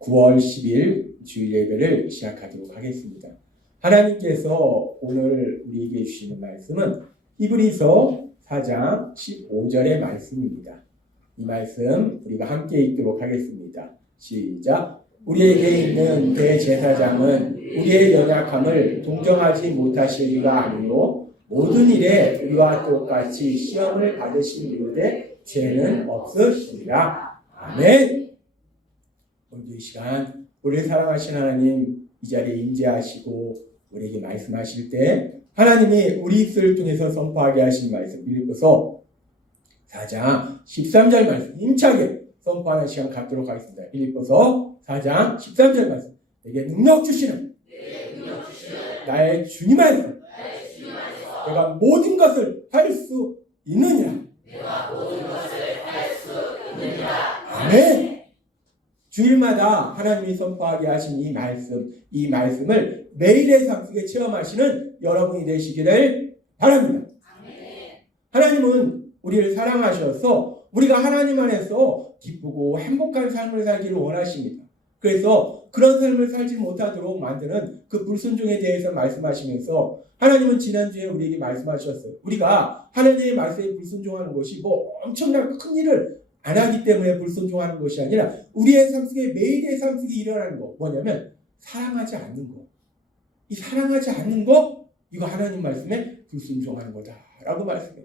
9월 10일 주일 예배를 시작하도록 하겠습니다. 하나님께서 오늘 우리에게 주시는 말씀은 히브리서 4장 15절의 말씀입니다. 이 말씀 우리가 함께 읽도록 하겠습니다. 시작. 우리에게 있는 대제사장은 우리의 연약함을 동정하지 못하실 리가 아니요 모든 일에 우리와 똑같이 시험을 받으신 이유에 죄는 없으시리라. 아멘. 오늘 이 시간 우리를 사랑하신 하나님 이 자리에 임재하시고 우리에게 말씀하실 때 하나님이 우리 입술을 통해서 선포하게 하신 말씀 빌립보서 4장 13절 말씀 힘차게 선포하는 시간 갖도록 하겠습니다. 빌립보서 4장 13절 말씀 내게 능력 주시는 나의 주님 안에서 내가 모든 것을 할 수 있느니라. 아멘. 주일마다 하나님이 선포하게 하신 이 말씀을 매일의 삶 속에 체험하시는 여러분이 되시기를 바랍니다. 하나님은 우리를 사랑하셔서 우리가 하나님 안에서 기쁘고 행복한 삶을 살기를 원하십니다. 그래서 그런 삶을 살지 못하도록 만드는 그 불순종에 대해서 말씀하시면서 하나님은 지난주에 우리에게 말씀하셨어요. 우리가 하나님의 말씀에 불순종하는 것이 엄청난 큰 일을 안 하기 때문에 불순종하는 것이 아니라 우리의 삶 속에 매일의 삶 속에 일어나는 거 뭐냐면 사랑하지 않는 거. 이 사랑하지 않는 거 이거 하나님 말씀에 불순종하는 거다라고 말씀해요.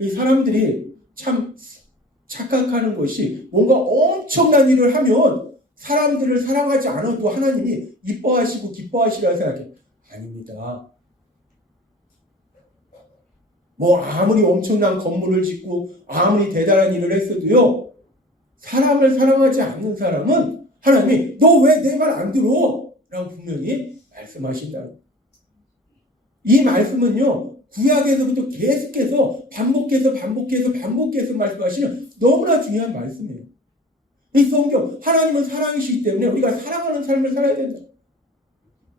이 사람들이 참 착각하는 것이 뭔가 엄청난 일을 하면 사람들을 사랑하지 않아도 하나님이 이뻐하시고 기뻐하시리라 생각해요. 아닙니다. 아무리 엄청난 건물을 짓고 아무리 대단한 일을 했어도요 사람을 사랑하지 않는 사람은 하나님이 너 왜 내 말 안 들어? 라고 분명히 말씀하신다. 이 말씀은요 구약에서부터 계속해서 반복해서 말씀하시는 너무나 중요한 말씀이에요. 이 성경 하나님은 사랑이시기 때문에 우리가 사랑하는 삶을 살아야 된다.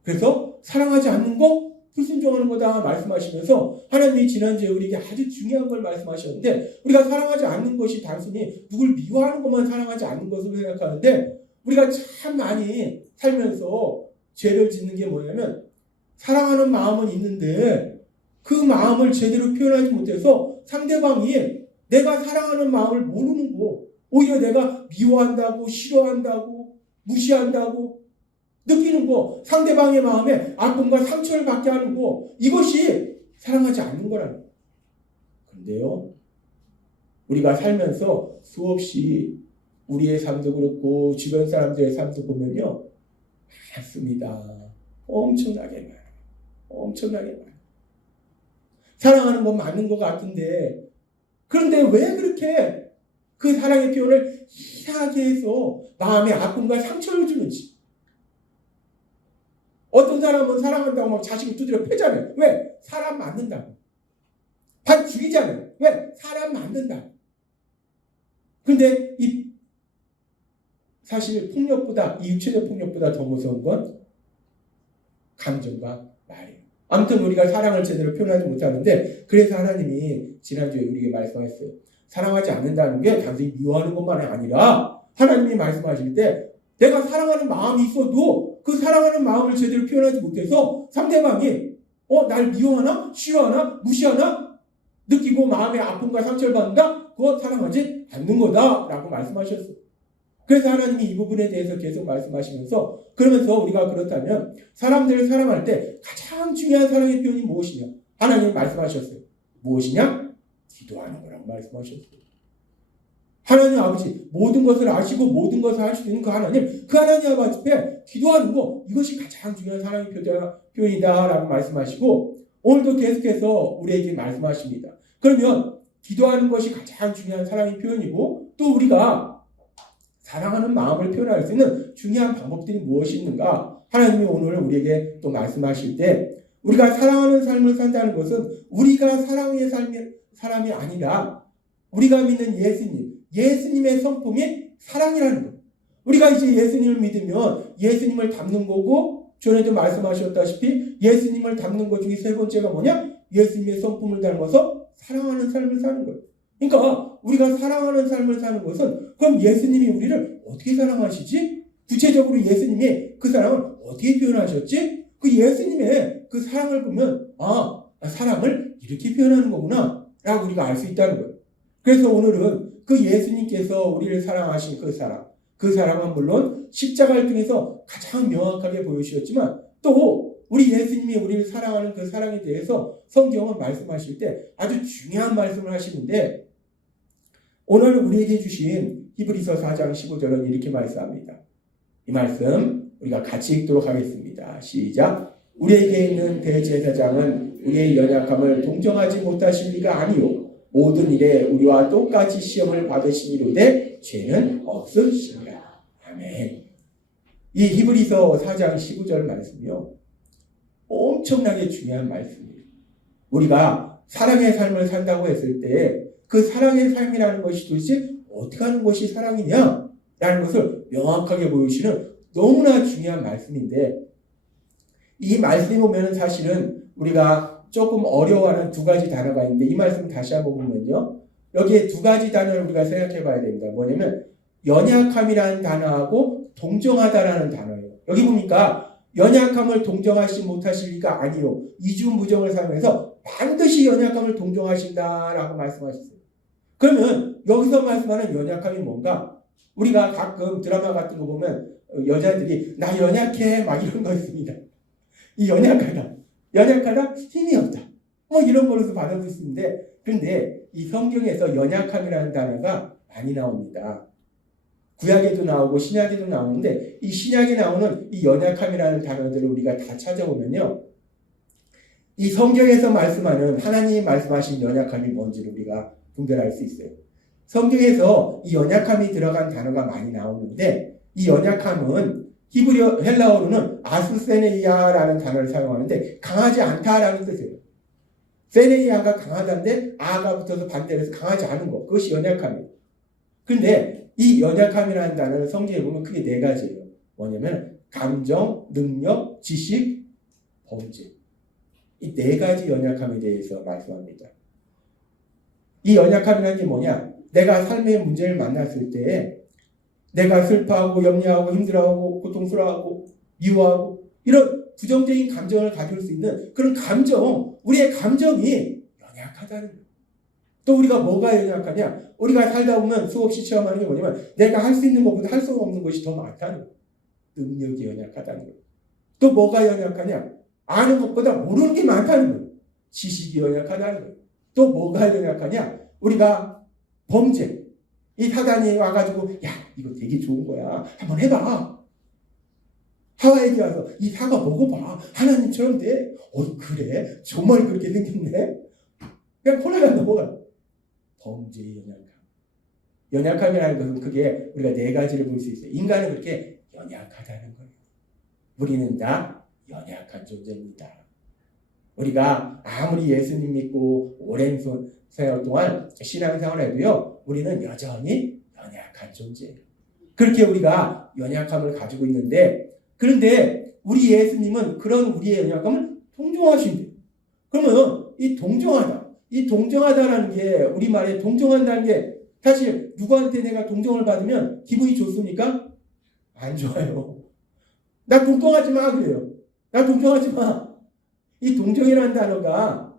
그래서 사랑하지 않는 거 불순종하는 거다 말씀하시면서 하나님이 지난주에 우리에게 아주 중요한 걸 말씀하셨는데 우리가 사랑하지 않는 것이 단순히 누굴 미워하는 것만 사랑하지 않는 것으로 생각하는데 우리가 참 많이 살면서 죄를 짓는 게 뭐냐면 사랑하는 마음은 있는데 그 마음을 제대로 표현하지 못해서 상대방이 내가 사랑하는 마음을 모르는 거 오히려 내가 미워한다고 싫어한다고 무시한다고 느끼는 거 상대방의 마음에 아픔과 상처를 받게 하는 거 이것이 사랑하지 않는 거라는 거예요. 그런데요 우리가 살면서 수없이 우리의 삶도 그렇고 주변 사람들의 삶도 보면요 많습니다. 엄청나게 많아요. 사랑하는 건 맞는 것 같은데 그런데 왜 그렇게 그 사랑의 표현을 이상하게 해서 마음에 아픔과 상처를 주는지. 어떤 사람은 사랑한다고 막 자식을 두드려 패잖아요. 왜? 사람 맞는다고. 반 죽이잖아요. 왜? 사람 맞는다고. 근데 사실 폭력보다 이 육체적 폭력보다 더 무서운 건 감정과 말이에요. 아무튼 우리가 사랑을 제대로 표현하지 못하는데 그래서 하나님이 지난주에 우리에게 말씀하셨어요. 사랑하지 않는다는 게 단순히 미워하는 것만이 아니라 하나님이 말씀하실 때 내가 사랑하는 마음이 있어도 그 사랑하는 마음을 제대로 표현하지 못해서 상대방이 날 미워하나? 싫어하나? 무시하나? 느끼고 마음의 아픔과 상처를 받는다? 그거 사랑하지 않는 거다 라고 말씀하셨어요. 그래서 하나님이 이 부분에 대해서 계속 말씀하시면서 그러면서 우리가 그렇다면 사람들을 사랑할 때 가장 중요한 사랑의 표현이 무엇이냐? 하나님이 말씀하셨어요. 무엇이냐? 기도하는 거라고 말씀하셨어요. 하나님 아버지 모든 것을 아시고 모든 것을 할 수 있는 그 하나님 아버지 앞에 기도하는 거 이것이 가장 중요한 사랑의 표현이다 라고 말씀하시고 오늘도 계속해서 우리에게 말씀하십니다. 그러면 기도하는 것이 가장 중요한 사랑의 표현이고 또 우리가 사랑하는 마음을 표현할 수 있는 중요한 방법들이 무엇이 있는가? 하나님이 오늘 우리에게 또 말씀하실 때 우리가 사랑하는 삶을 산다는 것은 우리가 사랑의 사람이 아니라 우리가 믿는 예수님의 성품이 사랑이라는 거예요. 우리가 이제 예수님을 믿으면 예수님을 닮는 거고 전에도 말씀하셨다시피 예수님을 닮는 것 중에 세 번째가 뭐냐? 예수님의 성품을 닮아서 사랑하는 삶을 사는 거예요. 그러니까 우리가 사랑하는 삶을 사는 것은 그럼 예수님이 우리를 어떻게 사랑하시지? 구체적으로 예수님이 그 사랑을 어떻게 표현하셨지? 그 예수님의 그 사랑을 보면 사랑을 이렇게 표현하는 거구나 라고 우리가 알 수 있다는 거예요. 그래서 오늘은 그 예수님께서 우리를 사랑하신 그 사랑은 물론 십자가를 통해서 가장 명확하게 보여주셨지만 또 우리 예수님이 우리를 사랑하는 그 사랑에 대해서 성경은 말씀하실 때 아주 중요한 말씀을 하시는데 오늘 우리에게 주신 히브리서 4장 15절은 이렇게 말씀합니다. 이 말씀 우리가 같이 읽도록 하겠습니다. 시작. 우리에게 있는 대제사장은 우리의 연약함을 동정하지 못하실 리가 아니요 모든 일에 우리와 똑같이 시험을 받으시니로되 죄는 없으시니라. 아멘. 이 히브리서 4장 15절 말씀이요 엄청나게 중요한 말씀이에요. 우리가 사랑의 삶을 산다고 했을 때 그 사랑의 삶이라는 것이 도대체 어떻게 하는 것이 사랑이냐 라는 것을 명확하게 보여주시는 너무나 중요한 말씀인데 이 말씀이 보면 사실은 우리가 조금 어려워하는 두 가지 단어가 있는데 이 말씀 다시 한번 보면요. 여기에 두 가지 단어를 우리가 생각해 봐야 됩니다. 뭐냐면 연약함이라는 단어하고 동정하다라는 단어예요. 여기 보니까 연약함을 동정하지 못하실 리가 아니요. 이중부정을 사용해서 반드시 연약함을 동정하신다라고 말씀하셨어요. 그러면 여기서 말씀하는 연약함이 뭔가? 우리가 가끔 드라마 같은 거 보면 여자들이 나 연약해 막 이런 거 있습니다. 이 연약하다 힘이 없다 뭐 이런 거로서 받아들일 수 있는데 그런데 이 성경에서 연약함이라는 단어가 많이 나옵니다. 구약에도 나오고 신약에도 나오는데 이 신약에 나오는 이 연약함이라는 단어들을 우리가 다 찾아보면요 이 성경에서 말씀하는 하나님이 말씀하신 연약함이 뭔지를 우리가 분별할 수 있어요. 성경에서 이 연약함이 들어간 단어가 많이 나오는데 이 연약함은 히브리어 헬라어로는 아수세네이아라는 단어를 사용하는데 강하지 않다라는 뜻이에요. 세네이아가 강하다는데 아가 붙어서 반대로 해서 강하지 않은 것 그것이 연약함이에요. 그런데 이 연약함이라는 단어를 성경에 보면 크게 네 가지예요. 뭐냐면 감정, 능력, 지식, 범죄 이 네 가지 연약함에 대해서 말씀합니다. 이 연약함이라는 게 뭐냐? 내가 삶의 문제를 만났을 때 내가 슬퍼하고 염려하고 힘들어하고 고통스러워하고 미워하고 이런 부정적인 감정을 가질 수 있는 그런 감정, 우리의 감정이 연약하다는 거예요. 또 우리가 뭐가 연약하냐? 우리가 살다 보면 수없이 체험하는 게 뭐냐면 내가 할 수 있는 것보다 할 수 없는 것이 더 많다는 거예요. 능력이 연약하다는 거예요. 또 뭐가 연약하냐? 아는 것보다 모르는 게 많다는 거예요. 지식이 연약하다는 거예요. 또 뭐가 연약하냐? 우리가 범죄. 이 사단이 와가지고 야 이거 되게 좋은 거야. 한번 해봐. 하와에게 와서 이 사과 먹어봐. 하나님처럼 돼. 그래? 정말 그렇게 생겼네? 그냥 콜라가 넘어가. 범죄의 연약함. 연약함이라는 것은 그게 우리가 네 가지를 볼 수 있어요. 인간은 그렇게 연약하다는 거예요. 우리는 다 연약한 존재입니다. 우리가 아무리 예수님 믿고 오랜 세월 동안 신앙생활을 해도요. 우리는 여전히 연약한 존재예요. 그렇게 우리가 연약함을 가지고 있는데 그런데 우리 예수님은 그런 우리의 연약함을 동정하신대요. 그러면 이 동정하다라는 게 우리말에 동정한다는 게 사실 누구한테 내가 동정을 받으면 기분이 좋습니까? 안 좋아요. 나 동정하지 마 그래요. 나 동정하지 마. 이 동정이라는 단어가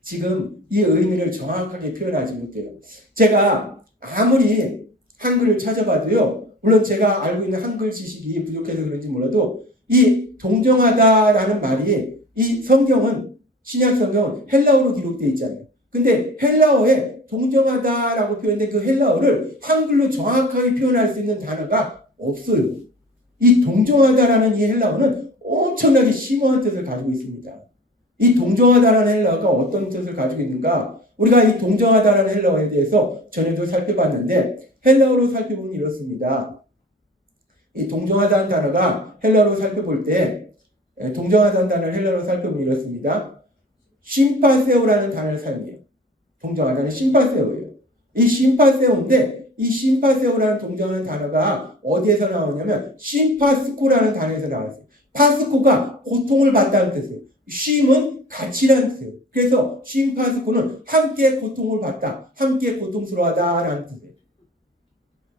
지금 이 의미를 정확하게 표현하지 못해요. 제가 아무리 한글을 찾아봐도요. 물론 제가 알고 있는 한글 지식이 부족해서 그런지 몰라도 이 동정하다라는 말이 이 성경은 신약 성경은 헬라어로 기록되어 있잖아요. 근데 헬라어에 동정하다라고 표현된 그 헬라어를 한글로 정확하게 표현할 수 있는 단어가 없어요. 이 동정하다라는 이 헬라어는 엄청나게 심오한 뜻을 가지고 있습니다. 이 동정하다라는 헬라어가 어떤 뜻을 가지고 있는가? 우리가 이 동정하다라는 헬라어에 대해서 전에도 살펴봤는데 헬라어로 살펴보면 이렇습니다. 이 동정하다는 단어가 헬라어로 살펴볼 때 동정하다는 단어를 헬라어로 살펴보면 이렇습니다. 심파세오라는 단어를 사용해요. 동정하다는 심파세오예요. 이 심파세오인데 이 심파세오라는 동정하는 단어가 어디에서 나오냐면 심파스코라는 단어에서 나왔어요. 파스코가 고통을 받다는 뜻이에요. 쉼은 가치라는 뜻이에요. 그래서 심파스코는 함께 고통을 받다, 함께 고통스러워하다라는 뜻이에요.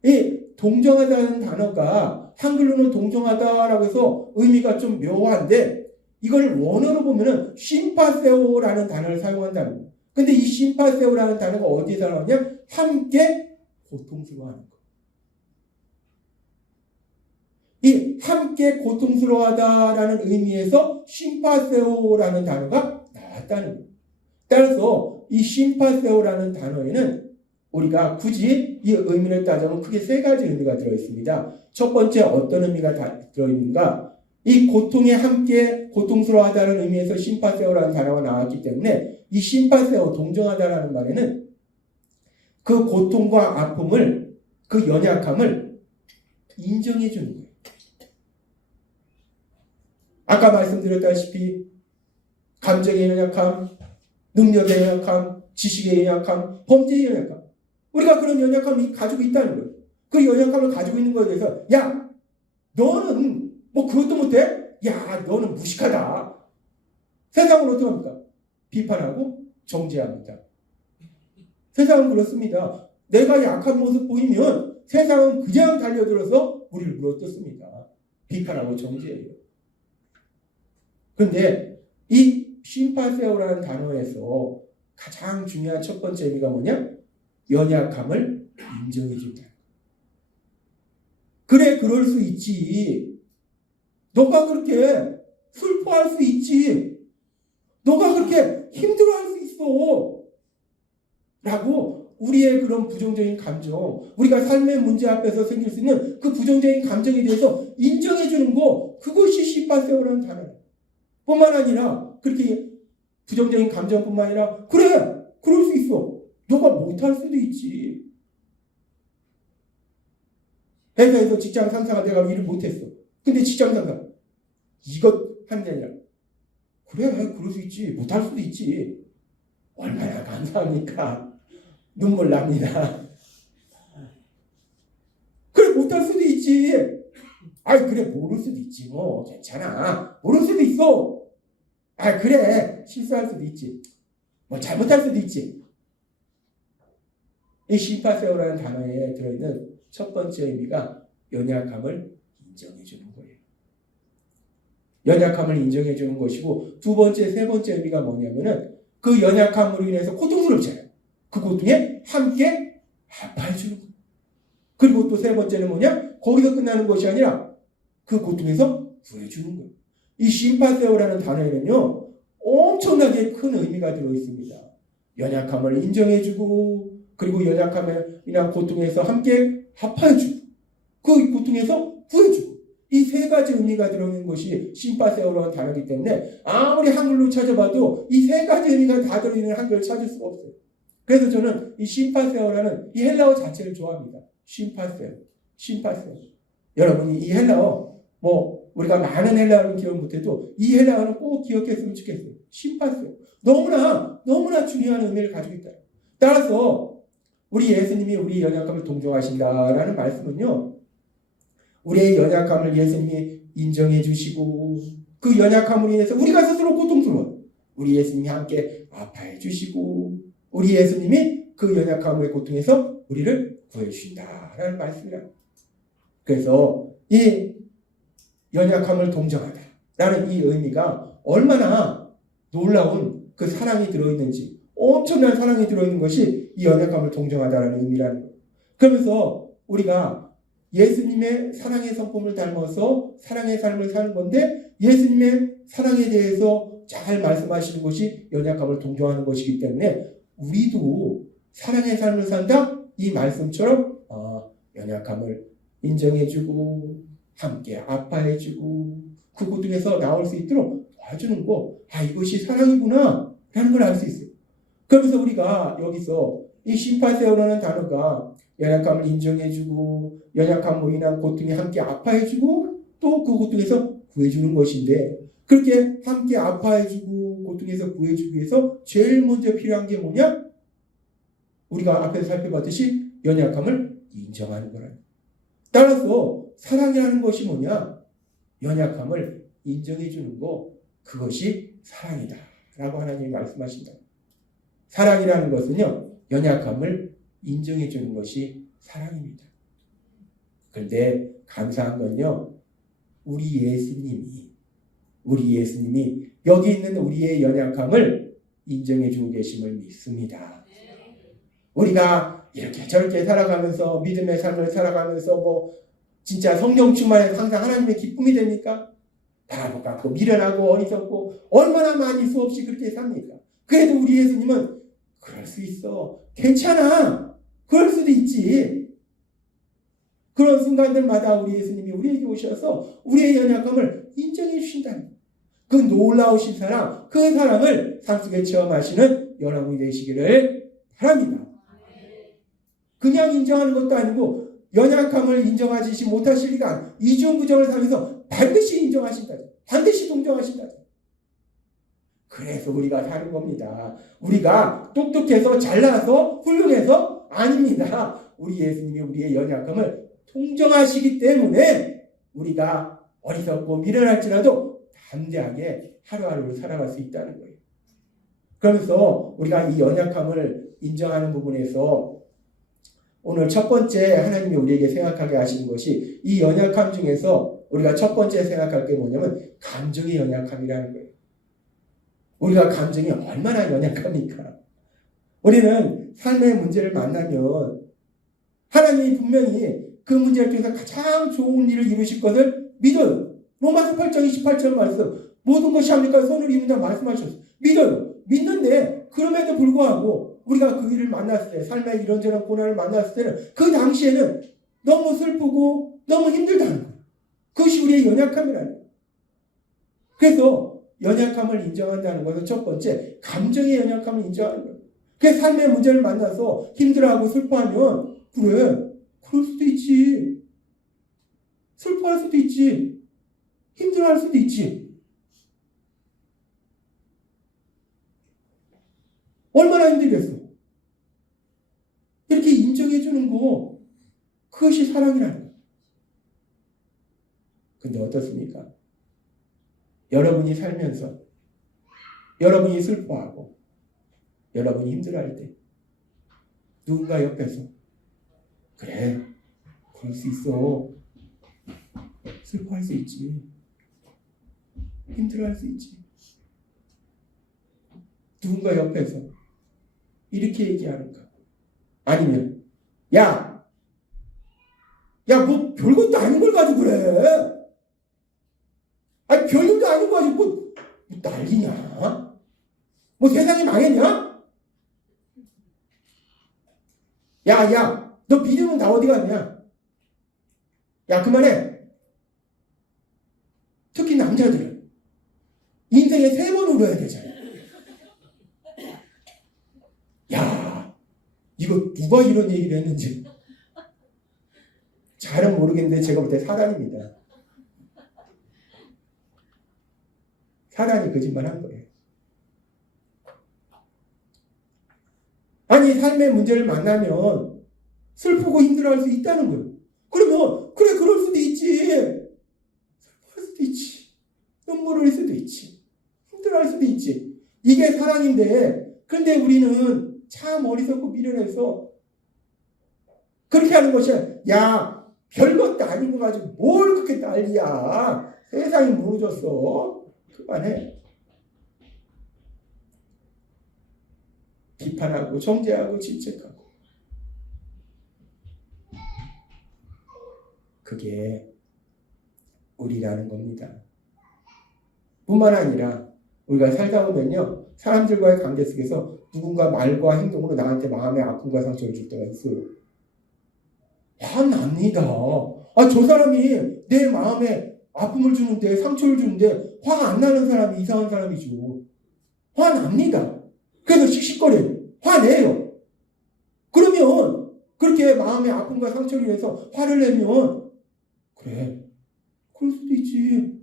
이 동정하다는 단어가 한글로는 동정하다라고 해서 의미가 좀 묘한데 이걸 원어로 보면은 심파세오라는 단어를 사용한다는 거예요. 근데 이 심파세오라는 단어가 어디에서 나오냐? 함께 고통스러워하는 거. 이 함께 고통스러워하다라는 의미에서 심파세오라는 단어가 나왔다는 거예요. 따라서 이 심파세오라는 단어에는 우리가 굳이 이 의미를 따져보면 크게 세 가지 의미가 들어있습니다. 첫 번째 어떤 의미가 들어있는가? 이 고통에 함께 고통스러워하다는 의미에서 심파세오라는 단어가 나왔기 때문에 이 심파세오, 동정하다라는 말에는 그 고통과 아픔을, 그 연약함을 인정해 주는 거예요. 아까 말씀드렸다시피 감정의 연약함, 능력의 연약함, 지식의 연약함, 범죄의 연약함. 우리가 그런 연약함을 가지고 있다는 거예요. 그 연약함을 가지고 있는 거에 대해서 야, 너는 뭐 그것도 못해? 야, 너는 무식하다. 세상은 어떻게 합니까? 비판하고 정죄합니다. 세상은 그렇습니다. 내가 약한 모습 보이면 세상은 그냥 달려들어서 우리를 물어뜯습니다. 비판하고 정죄해요. 그런데 이 심파세오라는 단어에서 가장 중요한 첫 번째 의미가 뭐냐? 연약함을 인정해 준다. 그래, 그럴 수 있지. 너가 그렇게 슬퍼할 수 있지. 너가 그렇게 힘들어할 수 있어. 라고 우리의 그런 부정적인 감정, 우리가 삶의 문제 앞에서 생길 수 있는 그 부정적인 감정에 대해서 인정해 주는 거, 그것이 심파세오라는 단어예요. 뿐만 아니라 그렇게 부정적인 감정뿐만 아니라 그래, 그럴 수 있어. 너가 못할 수도 있지. 회사에서 직장 상사가 내가 일을 못했어. 근데 직장 상사 이것 하는 게 아니라 그래, 그럴 수 있지. 못할 수도 있지. 얼마나 감사합니까? 눈물 납니다. 그래, 못할 수도 있지. 아이, 그래, 모를 수도 있지. 뭐 괜찮아. 모를 수도 있어. 아, 그래, 실수할 수도 있지. 뭐 잘못할 수도 있지. 이 심파세오라는 단어에 들어있는 첫 번째 의미가 연약함을 인정해 주는 거예요. 연약함을 인정해 주는 것이고, 두 번째, 세 번째 의미가 뭐냐면은 그 연약함으로 인해서 고통스럽잖아요. 그 고통에 함께 아파해 주는 거예요. 그리고 또 세 번째는 뭐냐? 거기서 끝나는 것이 아니라 그 고통에서 구해주는 거예요. 이 심파세오라는 단어에는요, 엄청나게 큰 의미가 들어있습니다. 연약함을 인정해주고, 그리고 연약함이나 고통에서 함께 합하여주고, 그 고통에서 구해주고, 이 세 가지 의미가 들어있는 것이 심파세오라는 단어이기 때문에 아무리 한글로 찾아봐도 이 세 가지 의미가 다 들어있는 한글을 찾을 수가 없어요. 그래서 저는 이 심파세오라는 이 헬라어 자체를 좋아합니다. 심파세오. 여러분이 이 헬라어, 우리가 많은 헬라어를 기억 못해도 이 헬라어는 꼭 기억했으면 좋겠어요. 심파세오. 너무나 중요한 의미를 가지고 있다. 따라서 우리 예수님이 우리 연약함을 동정하신다라는 말씀은요, 우리의 연약함을 예수님이 인정해 주시고 그 연약함으로 인해서 우리가 스스로 고통스러워 우리 예수님이 함께 아파해 주시고 우리 예수님이 그 연약함의 고통에서 우리를 구해 주신다라는 말씀이라. 그래서 이 연약함을 동정하다라는 이 의미가 얼마나 놀라운 그 사랑이 들어있는지, 엄청난 사랑이 들어있는 것이 이 연약함을 동정하다라는 의미라는 거예요. 그러면서 우리가 예수님의 사랑의 성품을 닮아서 사랑의 삶을 사는 건데, 예수님의 사랑에 대해서 잘 말씀하시는 것이 연약함을 동정하는 것이기 때문에 우리도 사랑의 삶을 산다? 이 말씀처럼 연약함을 인정해주고 함께 아파해주고 그 고통에서 나올 수 있도록 도와주는 거, 이것이 사랑이구나 라는 걸 알 수 있어요. 그러면서 우리가 여기서 이 심파세오라는 단어가 연약함을 인정해주고 연약함으로 인한 고통에 함께 아파해주고 또 그 고통에서 구해주는 것인데, 그렇게 함께 아파해주고 고통에서 구해주기 위해서 제일 먼저 필요한 게 뭐냐? 우리가 앞에서 살펴봤듯이 연약함을 인정하는 거라는. 따라서 사랑이라는 것이 뭐냐? 연약함을 인정해주는 거, 그것이 사랑이다 라고 하나님이 말씀하신다. 사랑이라는 것은요, 연약함을 인정해 주는 것이 사랑입니다. 그런데 감사한 건요, 우리 예수님이 여기 있는 우리의 연약함을 인정해 주고 계심을 믿습니다. 우리가 이렇게 저렇게 살아가면서 믿음의 삶을 살아가면서 진짜 성령 충만에 항상 하나님의 기쁨이 됩니까? 바보 같고 미련하고 어리석고 얼마나 많이 수없이 그렇게 삽니까? 그래도 우리 예수님은 그럴 수 있어. 괜찮아. 그럴 수도 있지. 그런 순간들마다 우리 예수님이 우리에게 오셔서 우리의 연약함을 인정해 주신다는 그 놀라우신 사랑, 그 사랑을 삶 속에 체험하시는 여러분이 되시기를 바랍니다. 그냥 인정하는 것도 아니고 연약함을 인정하지 못하실 리가 이중부정을 살면서 반드시 인정하신다. 반드시 동정하신다. 그래서 우리가 사는 겁니다. 우리가 똑똑해서 잘나서 훌륭해서 아닙니다. 우리 예수님이 우리의 연약함을 동정하시기 때문에 우리가 어리석고 미련할지라도 담대하게 하루하루를 살아갈 수 있다는 거예요. 그러면서 우리가 이 연약함을 인정하는 부분에서 오늘 첫 번째 하나님이 우리에게 생각하게 하시는 것이 이 연약함 중에서 우리가 첫 번째 생각할 게 뭐냐면 감정의 연약함이라는 거예요. 우리가 감정이 얼마나 연약합니까? 우리는 삶의 문제를 만나면 하나님이 분명히 그 문제를 통해서 가장 좋은 일을 이루실 것을 믿어요. 로마서 8장 28절 말씀 모든 것이 합니까? 손을 이룬다 말씀하셨어요. 믿어요. 믿는데 그럼에도 불구하고 우리가 그 일을 만났을 때 삶의 이런저런 고난을 만났을 때는 그 당시에는 너무 슬프고 너무 힘들다는 거예요. 그것이 우리의 연약함이라는 거예요. 그래서 연약함을 인정한다는 것은 첫 번째 감정의 연약함을 인정하는 거예요. 그 삶의 문제를 만나서 힘들어하고 슬퍼하면 그래 그럴 수도 있지. 슬퍼할 수도 있지. 힘들어할 수도 있지. 얼마나 힘들겠어. 이렇게 인정해 주는 거 그것이 사랑이라는 거예요. 근데 어떻습니까? 여러분이 살면서 여러분이 슬퍼하고 여러분이 힘들어할 때 누군가 옆에서 그래 그럴 수 있어. 슬퍼할 수 있지. 힘들어할 수 있지. 누군가 옆에서 이렇게 얘기하는가? 아니면 뭐 별것도 아닌 걸 가지고 그래. 아니 별일도 아닌 거 가지고 뭐 난리냐? 뭐 세상이 망했냐? 너 믿음은 다 어디 갔냐? 야 그만해. 특히 남자들은 인생에 3번 울어야 되잖아. 야 이거 누가 이런 얘기를 했는지 잘은 모르겠는데 제가 볼 때 사단입니다. 사단이 거짓말한 거예요. 아니 삶의 문제를 만나면 슬프고 힘들어할 수 있다는 거예요. 그러면 그래 그럴 수도 있지. 슬퍼할 수도 있지. 눈물 흘릴 수도 있지. 힘들어할 수도 있지. 이게 사랑인데 그런데 우리는 참 어리석고 미련해서 그렇게 하는 것이 별것도 아닌 거 가지고 뭘 그렇게 난리야. 세상이 무너졌어. 그만해. 비판하고 정죄하고 질책하고 그게 우리라는 겁니다. 뿐만 아니라 우리가 살다 보면요 사람들과의 관계 속에서 누군가 말과 행동으로 나한테 마음의 아픔과 상처를 줄 때가 있어요. 화납니다. 저 사람이 내 마음에 아픔을 주는데 상처를 주는데 화 안 나는 사람이 이상한 사람이죠. 화납니다. 그래서 씩씩거려요. 화내요. 그러면 그렇게 마음의 아픔과 상처를 위해서 화를 내면 그래 그럴 수도 있지.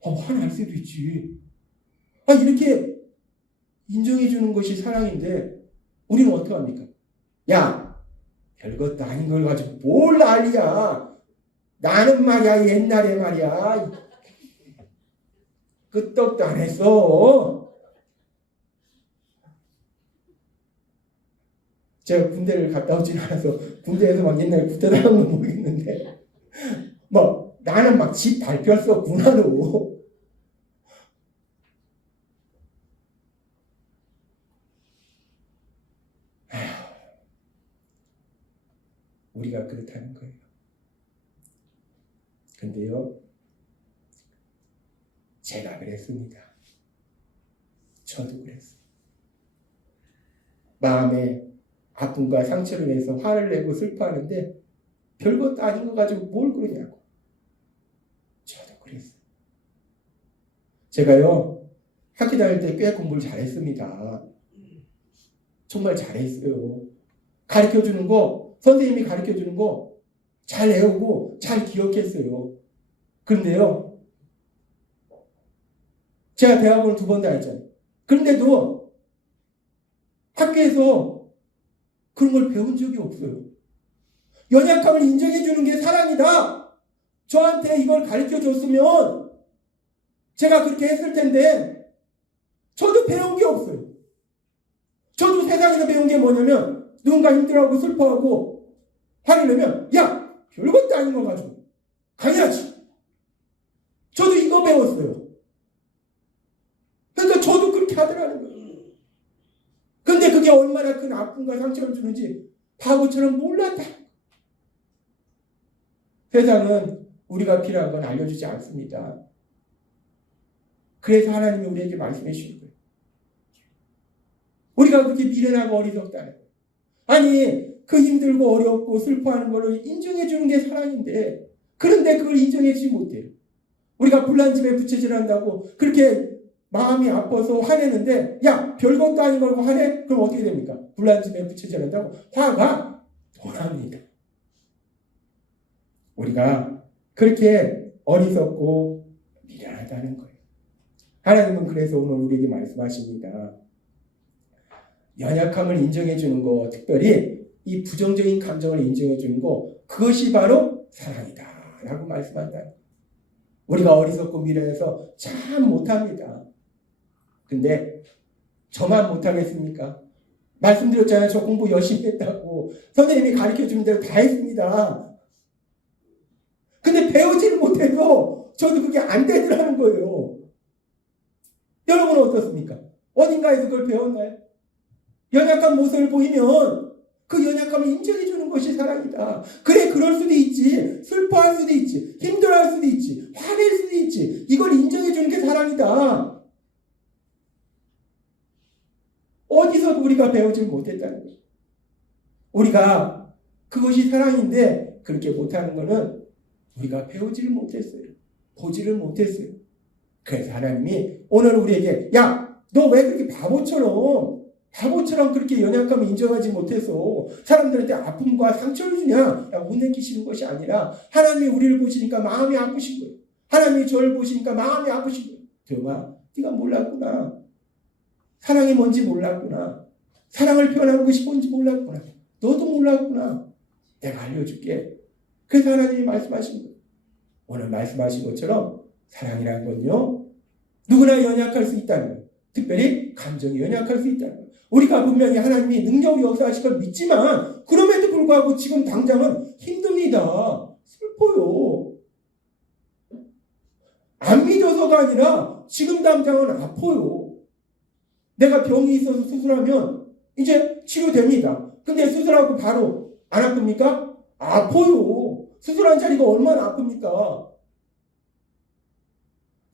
화날 수도 있지. 이렇게 인정해 주는 것이 사랑인데 우리는 어떻게 합니까? 별것도 아닌 걸 가지고 뭘 난리야. 나는 말이야 옛날에 말이야 끄떡도 안 했어. 제가 군대를 갔다 오진 않아서 군대에서 막 옛날에 군대 나간 건 모르겠는데 뭐 나는 막 집 밟혔어 군화로. 우리가 그렇다는 거예요. 근데요, 제가 그랬습니다. 저도 그랬어요. 마음에 아픔과 상처를 내서 화를 내고 슬퍼하는데 별것도 아닌 거 가지고 뭘 그러냐고. 저도 그랬어요. 제가요, 학교 다닐 때 꽤 공부를 잘했습니다. 정말 잘했어요. 가르쳐주는 거, 선생님이 가르쳐주는 거 잘 외우고 잘 기억했어요. 그런데요, 제가 대학원을 2번 다녔잖아요. 그런데도 학교에서 그런 걸 배운 적이 없어요. 연약함을 인정해주는 게 사랑이다. 저한테 이걸 가르쳐줬으면 제가 그렇게 했을 텐데 저도 배운 게 없어요. 저도 세상에서 배운 게 뭐냐면 누군가 힘들어하고 슬퍼하고 화를 내면 야! 별것도 아닌 거 가지고 강해야지. 저도 이거 배웠어요. 그러니까 저도 그렇게 하더라는 거예요. 근데 그게 얼마나 큰 아픔과 상처를 주는지 바보처럼 몰랐다. 세상은 우리가 필요한 건 알려주지 않습니다. 그래서 하나님이 우리에게 말씀해 주신 거예요. 우리가 그렇게 미련하고 어리석다는 거예요. 아니 그 힘들고 어렵고 슬퍼하는 걸 인정해 주는 게 사랑인데 그런데 그걸 인정해 주지 못해요. 우리가 불난 집에 부채질한다고 그렇게 마음이 아파서 화내는데 야 별것도 아닌 걸 화내? 그럼 어떻게 됩니까? 불난 집에 부채질한다고 화가 더 납니다. 우리가 그렇게 어리석고 미련하다는 거예요. 하나님은 그래서 오늘 우리에게 말씀하십니다. 연약함을 인정해 주는 거, 특별히 이 부정적인 감정을 인정해 주는 거, 그것이 바로 사랑이다 라고 말씀한다. 우리가 어리석고 미련해서 참 못합니다. 근데 저만 못하겠습니까? 말씀드렸잖아요. 저 공부 열심히 했다고. 선생님이 가르쳐주는 대로 다 했습니다. 근데 배우지를 못해서 저도 그게 안 되더라는 거예요. 여러분은 어떻습니까? 어딘가에서 그걸 배웠나요? 연약한 모습을 보이면 그 연약함을 인정해 주는 것이 사랑이다. 그래, 그럴 수도 있지. 슬퍼할 수도 있지. 힘들어할 수도 있지. 화낼 수도 있지. 이걸 인정해 주는 게 사랑이다. 어디서 우리가 배우지 못했다는 거예요. 우리가 그것이 사랑인데 그렇게 못하는 것은 우리가 배우지를 못했어요. 보지를 못했어요. 그래서 하나님이 오늘 우리에게 야, 너 왜 그렇게 바보처럼 그렇게 연약함을 인정하지 못해서 사람들한테 아픔과 상처를 주냐? 라고 혼내키시는 것이 아니라 하나님이 우리를 보시니까 마음이 아프신 거예요. 하나님이 저를 보시니까 마음이 아프신 거예요. 대영아, 네가 몰랐구나. 사랑이 뭔지 몰랐구나. 사랑을 표현하는 것이 뭔지 몰랐구나. 너도 몰랐구나. 내가 알려줄게. 그래서 하나님이 말씀하신 거예요. 오늘 말씀하신 것처럼 사랑이라는 건요, 누구나 연약할 수 있다는 거예요. 특별히 감정이 연약할 수 있다는 거예요. 우리가 분명히 하나님이 능력으로 역사하실 걸 믿지만 그럼에도 불구하고 지금 당장은 힘듭니다. 슬퍼요. 안 믿어서가 아니라 지금 당장은 아파요. 내가 병이 있어서 수술하면 이제 치료됩니다. 근데 수술하고 바로 안 아픕니까? 아파요. 수술한 자리가 얼마나 아픕니까?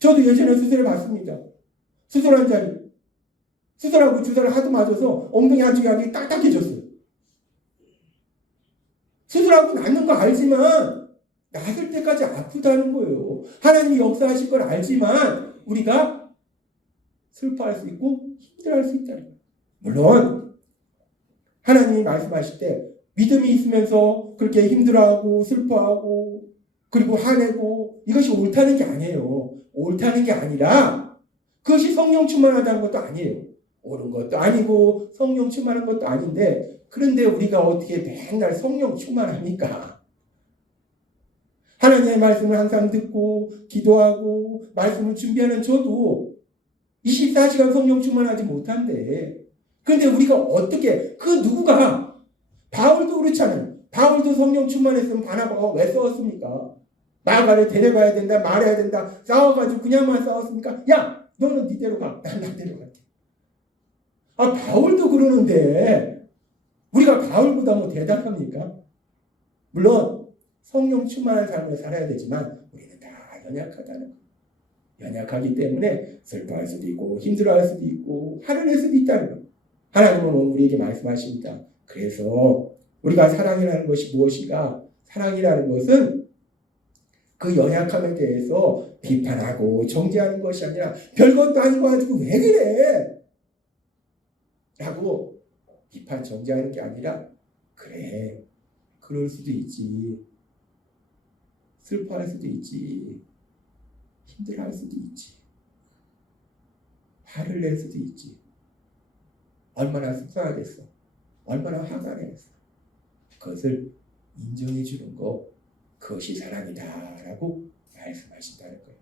저도 예전에 수술해 봤습니다. 수술한 자리. 수술하고 주사를 하도 맞아서 엉덩이 한쪽이 딱딱해졌어요. 수술하고 낫는 거 알지만 낫을 때까지 아프다는 거예요. 하나님이 역사하실 걸 알지만 우리가 슬퍼할 수 있고 힘들어할 수 있다는 거예요. 물론 하나님이 말씀하실 때 믿음이 있으면서 그렇게 힘들어하고 슬퍼하고 그리고 화내고 이것이 옳다는 게 아니에요. 옳다는 게 아니라 그것이 성령 충만하다는 것도 아니에요. 옳은 것도 아니고 성령 충만한 것도 아닌데 그런데 우리가 어떻게 맨날 성령 충만합니까? 하나님의 말씀을 항상 듣고 기도하고 말씀을 준비하는 저도 24시간 성령 충만하지 못한데 그런데 우리가 어떻게 그 누구가 바울도 성령 충만했으면 바나바가 왜 싸웠습니까? 나아가를 데려가야 된다, 말해야 된다, 싸워가지고 그냥만 싸웠습니까? 야, 너는 니대로 가, 난 나대로 갈게. 바울도 그러는데 우리가 바울보다 뭐 대단합니까? 물론 성령 충만한 삶을 살아야 되지만 우리는 다 연약하다는 거. 연약하기 때문에 슬퍼할 수도 있고 힘들어할 수도 있고 화를 낼 수도 있다는 거. 하나님은 오늘 우리에게 말씀하십니다. 그래서 우리가 사랑이라는 것이 무엇인가? 사랑이라는 것은 그 연약함에 대해서 비판하고 정죄하는 것이 아니라 별것도 아니고 가지고 왜 그래? 라고 비판 정죄하는 게 아니라 그래, 그럴 수도 있지, 슬퍼할 수도 있지, 힘들어할 수도 있지, 화를 낼 수도 있지, 얼마나 속상하겠어, 얼마나 화가 나겠어. 그것을 인정해 주는 거, 그것이 사랑이다라고 말씀하신다는 거예요.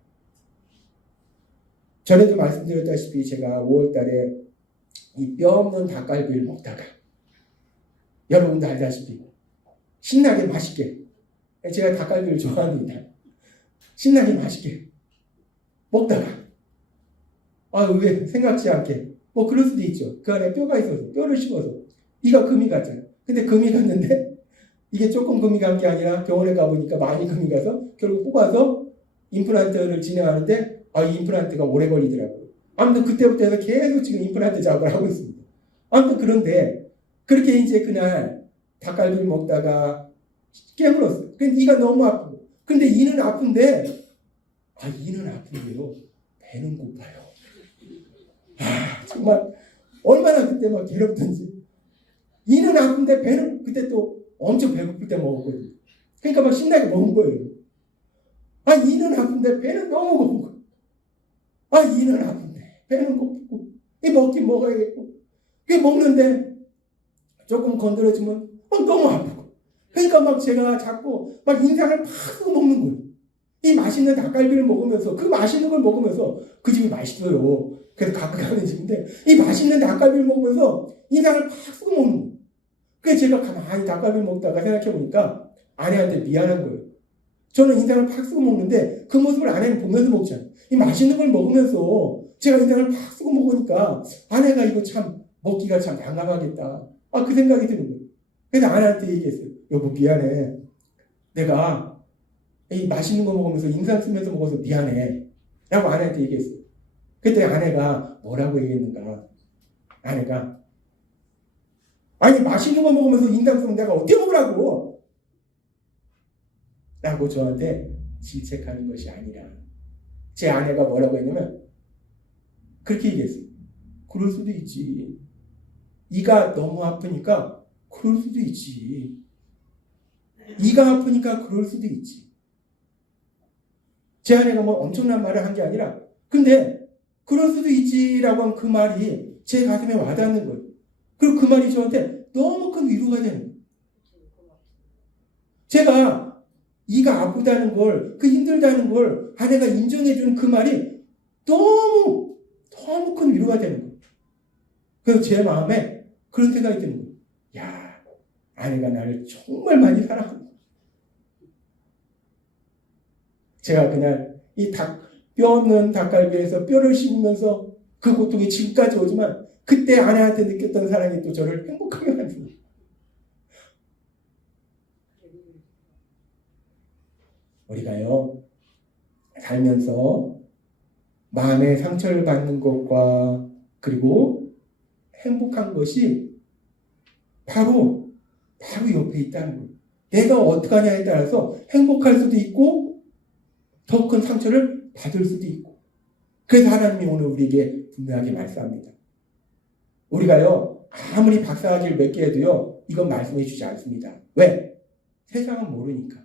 전에도 말씀드렸다시피 제가 5월달에 이 뼈 없는 닭갈비를 먹다가 여러분도 알다시피 신나게 맛있게, 제가 닭갈비를 좋아합니다. 신나게 맛있게 먹다가 왜 생각지 않게 뭐 그럴 수도 있죠. 그 안에 뼈가 있어서 뼈를 씹어서 이가 금이 갔잖아요. 근데 금이 갔는데 이게 조금 금이 간 게 아니라 병원에 가보니까 많이 금이 가서 결국 뽑아서 임플란트를 진행하는데 이 임플란트가 오래 걸리더라고요. 아무튼 그때부터 해서 계속 지금 임플란트 작업을 하고 있습니다. 아무튼 그런데 그렇게 이제 그날 닭갈비를 먹다가 깨물었어요. 근데 이가 너무 아프고, 근데 이는 아픈데 이는 아픈데요 배는 고파요. 정말 얼마나 그때 막 괴롭던지. 이는 아픈데 배는, 그때 또 엄청 배고플 때 먹었거든요. 그러니까 막 신나게 먹은 거예요. 이는 아픈데 배는 너무 고프고, 이는 아픈데 배는 고프고, 먹긴 먹어야겠고, 먹는데 조금 건드려주면 너무 아프고, 그러니까 막 제가 자꾸 막 인상을 팍 쓰고 먹는 거예요. 이 맛있는 닭갈비를 먹으면서, 그 맛있는 걸 먹으면서, 그 집이 맛있어요. 그래서 가끔 가는 집인데 이 맛있는 닭갈비를 먹으면서 인상을 팍 쓰고 먹는 거예요. 그래서 제가 가만히 닭갈비를 먹다가 생각해보니까 아내한테 미안한 거예요. 저는 인상을 팍 쓰고 먹는데 그 모습을 아내는 보면서 먹잖아요. 이 맛있는 걸 먹으면서 제가 인상을 팍 쓰고 먹으니까 아내가 이거 참 먹기가 참 난감하겠다. 그 생각이 드는 거예요. 그래서 아내한테 얘기했어요. 여보 미안해. 내가 이 맛있는 거 먹으면서 인상 쓰면서 먹어서 미안해. 라고 아내한테 얘기했어요. 그때 아내가 뭐라고 얘기했는가? 아내가 맛있는 거 먹으면서 인상 쓰면 내가 어떻게 먹으라고? 라고 저한테 질책하는 것이 아니라, 제 아내가 뭐라고 했냐면 그렇게 얘기했어요. 그럴 수도 있지. 이가 너무 아프니까 그럴 수도 있지. 이가 아프니까 그럴 수도 있지. 제 아내가 뭐 엄청난 말을 한 게 아니라, 근데 그럴 수도 있지라고 한 그 말이 제 가슴에 와닿는 거예요. 그리고 그 말이 저한테 너무 큰 위로가 되는 거예요. 제가 이가 아프다는 걸, 그 힘들다는 걸 아내가 인정해주는 그 말이 너무 큰 위로가 되는 거예요. 그래서 제 마음에 그런 생각이 드는 거예요. 야, 아내가 나를 정말 많이 사랑한다. 제가 그날 이 뼈 없는 닭갈비에서 뼈를 씹으면서 그 고통이 지금까지 오지만 그때 아내한테 느꼈던 사랑이 또 저를 행복하게 만듭니다. 우리가요, 살면서 마음의 상처를 받는 것과 그리고 행복한 것이 바로 옆에 있다는 거예요. 내가 어떻게 하냐에 따라서 행복할 수도 있고 더 큰 상처를 받을 수도 있고. 그래서 하나님이 오늘 우리에게 분명하게 말씀합니다. 우리가요, 아무리 박사학위를 몇 개 해도요, 이건 말씀해 주지 않습니다. 왜? 세상은 모르니까.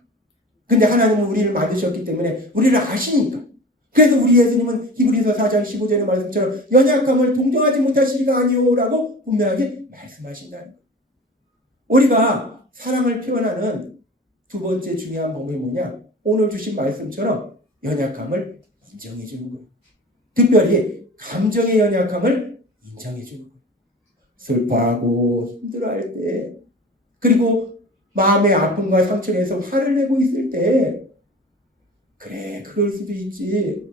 근데 하나님은 우리를 만드셨기 때문에 우리를 아시니까. 그래서 우리 예수님은 히브리서 4장 15절의 말씀처럼 연약함을 동정하지 못하시리가 아니오라고 분명하게 말씀하신다는 거예요. 우리가 사랑을 표현하는 두 번째 중요한 방법이 뭐냐? 오늘 주신 말씀처럼 연약함을 인정해 주는 거예요. 특별히 감정의 연약함을 인정해 주는 거예요. 슬퍼하고 힘들어할 때, 그리고 마음의 아픔과 상처에서 화를 내고 있을 때, 그래, 그럴 수도 있지.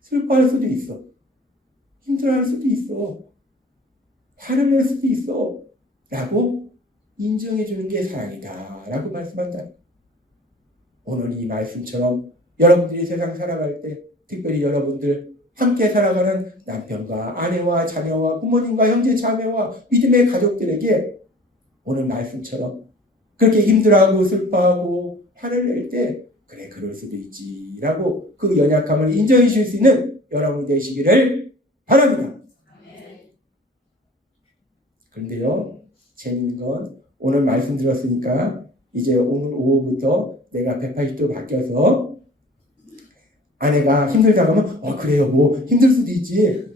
슬퍼할 수도 있어. 힘들어할 수도 있어. 화를 낼 수도 있어. 라고 인정해 주는 게 사랑이다. 라고 말씀한다. 오늘 이 말씀처럼 여러분들이 세상 살아갈 때, 특별히 여러분들 함께 살아가는 남편과 아내와 자녀와 부모님과 형제 자매와 믿음의 가족들에게 오늘 말씀처럼 그렇게 힘들어하고 슬퍼하고 화를 낼 때, 그래, 그럴 수도 있지 라고 그 연약함을 인정해 줄 수 있는 여러분이 되시기를 바랍니다. 그런데요, 재밌는 건 오늘 말씀 들었으니까 이제 오늘 오후부터 내가 180도 바뀌어서 아내가 힘들다고 하면 그래요, 뭐 힘들 수도 있지.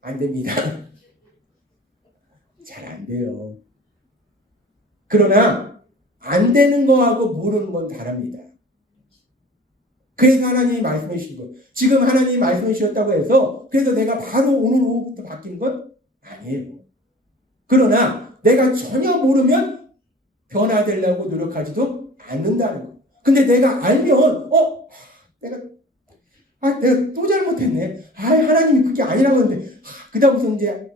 안 됩니다. 잘 안 돼요. 그러나 안 되는 거하고 모르는 건 다릅니다. 그래서 하나님이 말씀해 주신 거예요. 지금 하나님이 말씀해 주셨다고 해서 그래서 내가 바로 오늘 오후부터 바뀌는 건 아니에요. 그러나 내가 전혀 모르면 변화되려고 노력하지도 않는다는 거예요. 근데 내가 알면 내가 또 잘못했네. 하나님이 그게 아니라고 했는데 그다음부터 이제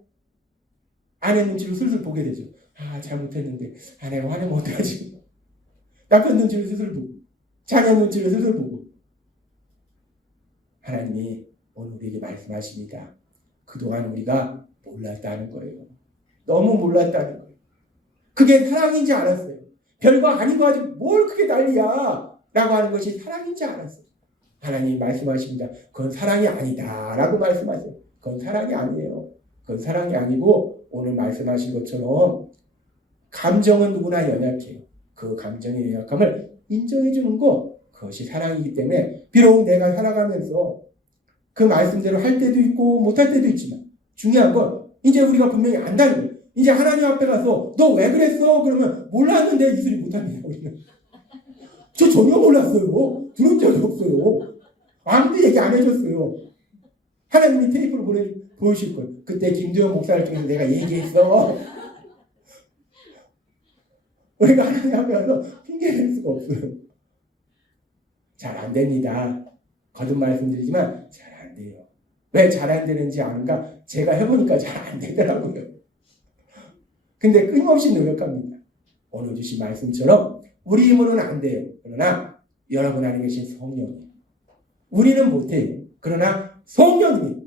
아내 눈치를 슬슬 보게 되죠. 잘못했는데 아내가 화내면 어떡하지? 남편 눈치를 슬슬 보고 자녀 눈치를 슬슬 보고 하나님이 오늘 우리에게 말씀하십니다. 그동안 우리가 몰랐다는 거예요. 너무 몰랐다는 거예요. 그게 사랑인지 알았어요. 별거 아닌 거 가지고 뭘 그게 난리야 라고 하는 것이 사랑인지 알았어요. 하나님이 말씀하십니다. 그건 사랑이 아니다 라고 말씀하세요. 그건 사랑이 아니에요. 그건 사랑이 아니고 오늘 말씀하신 것처럼 감정은 누구나 연약해요. 그 감정의 연약함을 인정해 주는 거, 그것이 사랑이기 때문에 비록 내가 살아가면서 그 말씀대로 할 때도 있고 못할 때도 있지만 중요한 건 이제 우리가 분명히 안다는 거예요. 이제 하나님 앞에 가서 너 왜 그랬어? 그러면 몰랐는데 이 소리 못합니다. 우리는. 저 전혀 몰랐어요. 들은 적이 없어요. 아무도 얘기 안 해줬어요. 하나님이 테이프를 보여주실 거예요. 그때 김두현 목사를 통해서 내가 얘기했어. 우리가 하나님 앞에 가서 핑계댈 수가 없어요. 잘 안 됩니다. 거듭 말씀드리지만 잘 안 돼요. 왜 잘 안 되는지 아는가? 제가 해보니까 잘 안 되더라고요. 근데 끊임없이 노력합니다. 오늘 주신 말씀처럼 우리 힘으로는 안 돼요. 그러나 여러분 안에 계신 성령, 우리는 못해요. 그러나 성령님이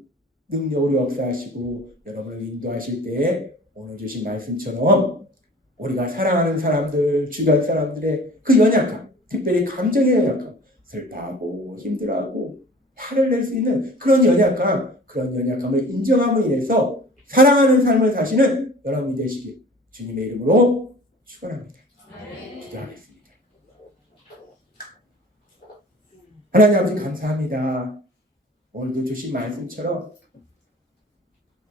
능력으로 역사하시고 여러분을 인도하실 때 오늘 주신 말씀처럼 우리가 사랑하는 사람들, 주변 사람들의 그 연약함, 특별히 감정의 연약함, 슬퍼하고 힘들어하고 화를 낼 수 있는 그런 연약함을 인정함으로 인해서 사랑하는 삶을 사시는 여러분이 되시길 주님의 이름으로 축원합니다. 기도하겠습니다. 하나님 아버지 감사합니다. 오늘도 주신 말씀처럼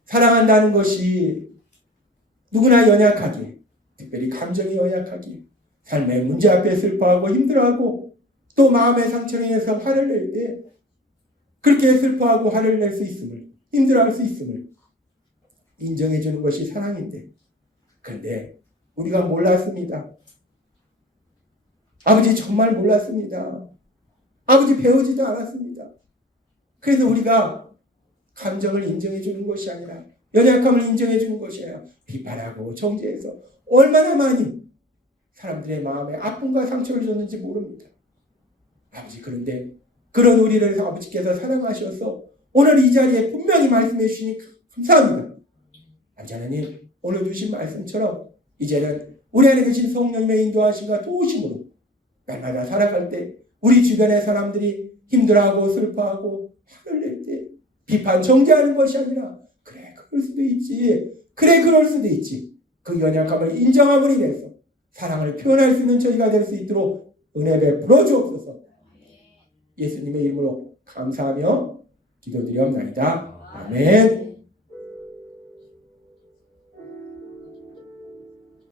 사랑한다는 것이 누구나 연약하게, 특별히 감정이 연약하게, 삶의 문제 앞에 슬퍼하고 힘들어하고 또 마음의 상처로 인해서 화를 낼 때 그렇게 슬퍼하고 화를 낼 수 있음을, 힘들어할 수 있음을 인정해 주는 것이 사랑인데, 그런데 우리가 몰랐습니다. 아버지 정말 몰랐습니다. 아버지 배우지도 않았습니다. 그래서 우리가 감정을 인정해 주는 것이 아니라, 연약함을 인정해 주는 것이 아니라 비판하고 정죄해서 얼마나 많이 사람들의 마음에 아픔과 상처를 줬는지 모릅니다. 아버지, 그런데 그런 우리를 아버지께서 사랑하셔서 오늘 이 자리에 분명히 말씀해 주시니 감사합니다. 아버지 하나님, 오늘 주신 말씀처럼 이제는 우리 안에 계신 성령님의 인도하심과 도우심으로 날마다 살아갈 때 우리 주변의 사람들이 힘들어하고 슬퍼하고 화를 낼 때 비판 정죄하는 것이 아니라 그래 그럴 수도 있지, 그래 그럴 수도 있지, 그 연약함을 인정함으로 인해서 사랑을 표현할 수 있는 저희가 될 수 있도록 은혜 베풀어 주옵소서. 예수님의 이름으로 감사하며 기도드리옵나이다. 아멘.